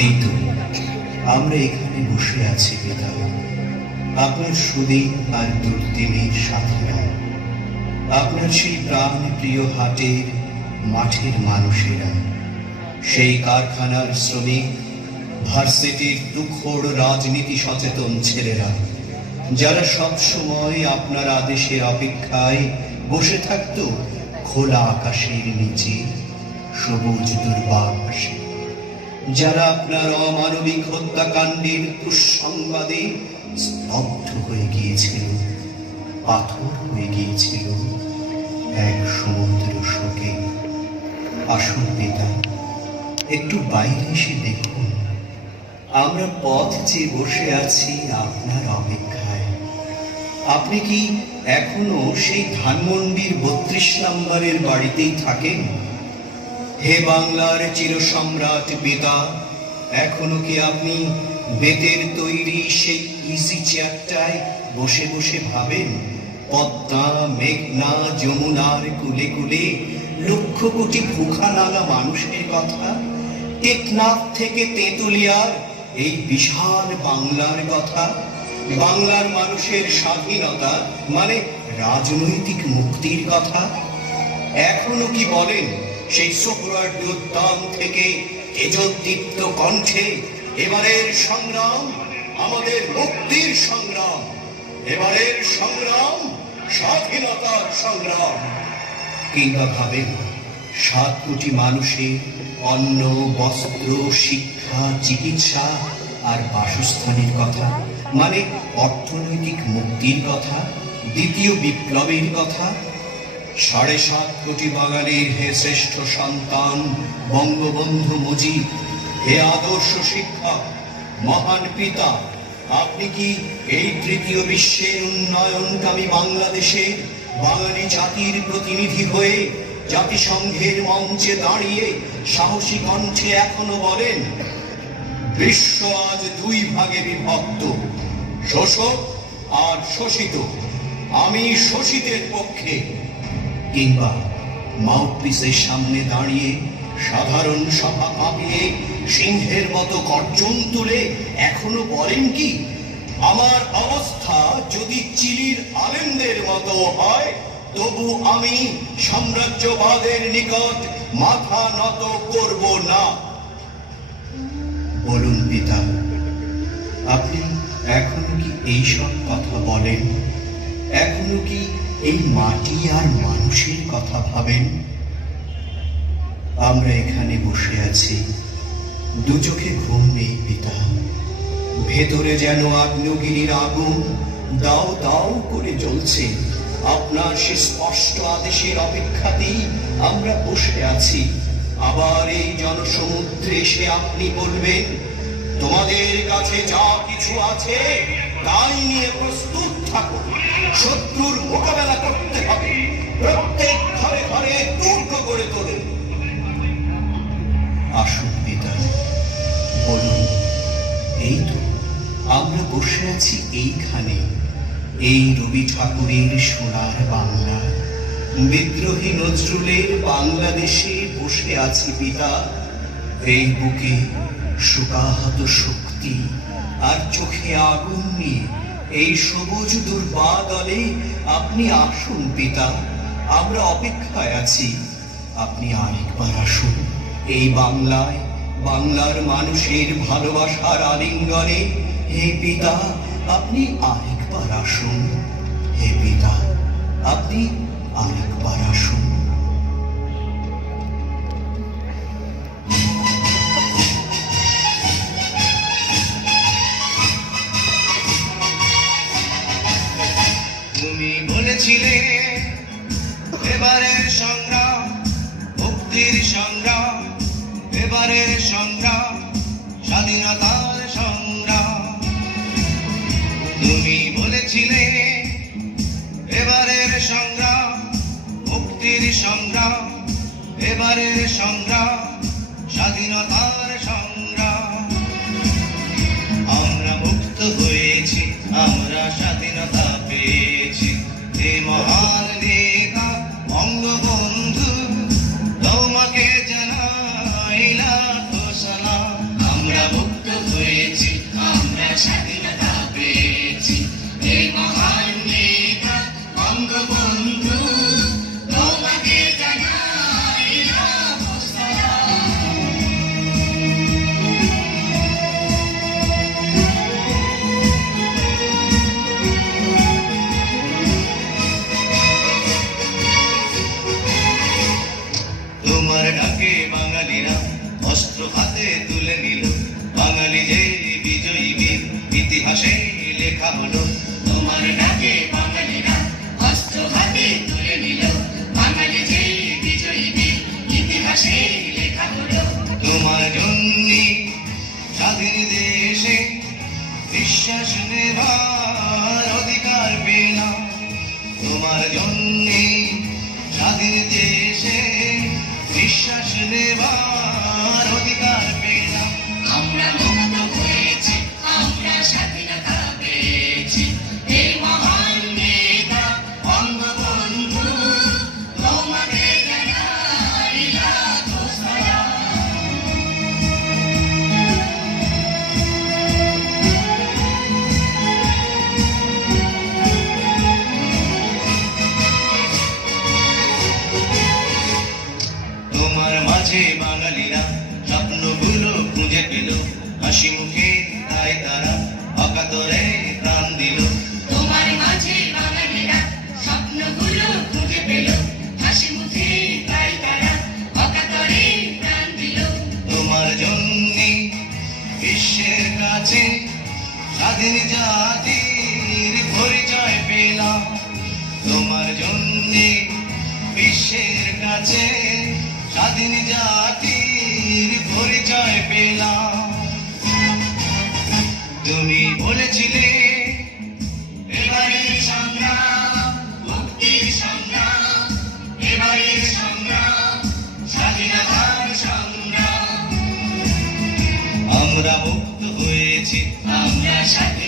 এই তো আমরা এখানে বসে আছি পিতা, আপনার সুদিন আর দুর্দিনের সাথীরা, আপনার সেই প্রাণ প্রিয় হাটের মাঠের মানুষেরা, সেই কারখানার শ্রমিক, ভার্সিটির তুখোড় রাজনীতি সচেতন ছেলেরা, যারা সব সময় আপনার আদেশের অপেক্ষায় বসে থাকতো খোলা আকাশের নিচে সবুজ দুর্বাসে, যারা আপনার অমানবিক হত্যাকাণ্ডের দুঃসংবাদে স্তব্ধ হয়ে গিয়েছিল, পাথর হয়ে গিয়েছিল এক সমুদ্র শোকে। আসুন পিতা, একটু বাইরে এসে দেখুন, আমরা পথ চেয়ে বসে আছি আপনার অপেক্ষায়। আপনি কি এখনো সেই ধানমন্ডির 32 নম্বরের বাড়িতেই থাকেন? হে বাংলার চিরসম্রাট পিতা, এখনো কি আপনি বেতের তৈরি সেই ইজি চেয়ারটায় বসে বসে ভাবেন পদ্মা, মেঘনা, যমুনার কুলে কুলে লক্ষ কোটি ভুখা নালা মানুষের কথা, টেকনাফ থেকে তেঁতুলিয়ার এই বিশাল বাংলার কথা, বাংলার মানুষের স্বাধীনতা মানে রাজনৈতিক মুক্তির কথা? এখনো কি বলেন সেই সোহরাওয়ার্দী উদ্যান থেকে তেজোদ্দীপ্ত কণ্ঠে, এবারের সংগ্রাম আমাদের মুক্তির সংগ্রাম, এবারের সংগ্রাম স্বাধীনতার সংগ্রাম? কিংবা ভাবেন 7 কোটি মানুষের অন্ন, বস্ত্র, শিক্ষা, চিকিৎসা আর বাসস্থানের কথা, মানে অর্থনৈতিক মুক্তির কথা, দ্বিতীয় বিপ্লবের কথা? 7.5 কোটি বাঙালির হে শ্রেষ্ঠ সন্তান বঙ্গবন্ধু মুজিব, হে আদর্শ শিক্ষক, মহান পিতা, আপনি কি এই তৃতীয় বিশ্বের উন্নয়নকামী বাংলাদেশে বাঙালি জাতির প্রতিনিধি হয়ে জাতিসংঘের মঞ্চে দাঁড়িয়ে সাহসী কণ্ঠে এখনো বলেন বিশ্ব আজ 2 ভাগে বিভক্ত, শোষক আর শোষিত, আমি শোষিতের পক্ষে? কিংবা মাউথপিসের সামনে দাঁড়িয়ে সাধারণ সভা কাঁপিয়ে সিংহের মতো গর্জন তুলে এখনো বলেন কি আমার অবস্থা যদি চিলির আলেমদের মতো হয় তবু আমি সাম্রাজ্যবাদের নিকট মাথা নত করব না? বলুন পিতা, আপনি এখনো কি এইসব কথা বলেন? এখনো কি এই মাটি আর মানুষের কথা ভাবেন? আমরা এখানে বসে আছি, 2 চোখে ঘুম নেই পিতা, ভেতরে যেন আগ্নেয়গিরির আগুন দাও দাও করে জ্বলছে। আপনার সে স্পষ্ট আদেশের অপেক্ষাতেই আমরা বসে আছি। আবার এই জনসমুদ্রে এসে আপনি বলবেন তোমাদের কাছে যা কিছু আছে তাই নিয়ে প্রস্তুত থাকো, শত্রুর মোকাবেলা করতে হবে, প্রত্যেক ঘরে ঘরে দুর্গ গড়ে তোলে। আসুন পিতা, বলুন, এই তো আমরা বসে আছি এইখানে, এই রবি ঠাকুরের সোনার বাংলা, বিদ্রোহী নজরুলের বাংলাদেশে বসে আছি পিতা। এই বুকে শোকাহত শক্তি আর চোখে আগুন নিয়ে এই সবুজ দুর্বাদলে আপনি আসুন পিতা, আমরা অপেক্ষায় আছি। আপনি আরেকবার আসুন এই বাংলায়, বাংলার মানুষের ভালোবাসার আলিঙ্গনে। হে পিতা, আপনি আরেকবার আসুন। হে পিতা, আপনি আরেকবার আসুন। তুমি বলেছিলে এবারের সংগ্রাম মুক্তির সংগ্রাম, এবারের সংগ্রাম স্বাধীনতার সংগ্রাম। তুমি বলেছিলে এবারের সংগ্রাম মুক্তির সংগ্রাম, এবারের সংগ্রাম স্বাধীনতার সংগ্রাম। আমরা মুক্ত হয়েছি, আমরা স্বাধীনতা পেয়েছি, হে মহান নেতা বঙ্গবন্ধু, তোমাকে জানাই লাখো সালাম। আমরা হাতে তুলে নিল, বাঙালি যে বিজয়ী বীর, ইতিহাসে লেখা হলো। তোমার ডাকে বাঙালিরা অস্ত্র হাতে তুলে নিল, বাঙালি যে বিজয়ী বীর, ইতিহাসে লেখা হলো। তোমার জন্যে স্বাধীন দেশে বিশ্বাস নেবার অধিকার পেলাম। তোমার জন্যে স্বাধীন দেশে বিশ্বাস নেবার অধিকার পেলাম। আমরা মুক্ত হয়েছি, আমরা স্বাধীনতা পেয়েছি, এই মহান নেতা বঙ্গবন্ধু, তোমাকে জানাই লাখো সালাম। তোমার মাঝে বাঙালিরা স্বপ্নগুলো খুঁজে পেল, হাসি মুখে তাই তারা অকাতরে প্রাণ দিল। তোমার মাঝে বাঙালিরা স্বপ্নগুলো খুঁজে পেল, হাসি মুখে তাই তারা অকাতরে প্রাণ দিল। তোমার জন্যে বিশ্বের কাছে স্বাধীন জাতির পরিচয় পেলাম। তোমার জন্যে বিশ্বের কাছে স্বাধীন জাতির পরিচয় পেলাম। তুমি বলেছিলে এবারের সংগ্রাম মুক্তির সংগ্রাম, এবারের সংগ্রাম স্বাধীনতার সংগ্রাম। আমরা মুক্ত হয়েছি, আমরা স্বাধীন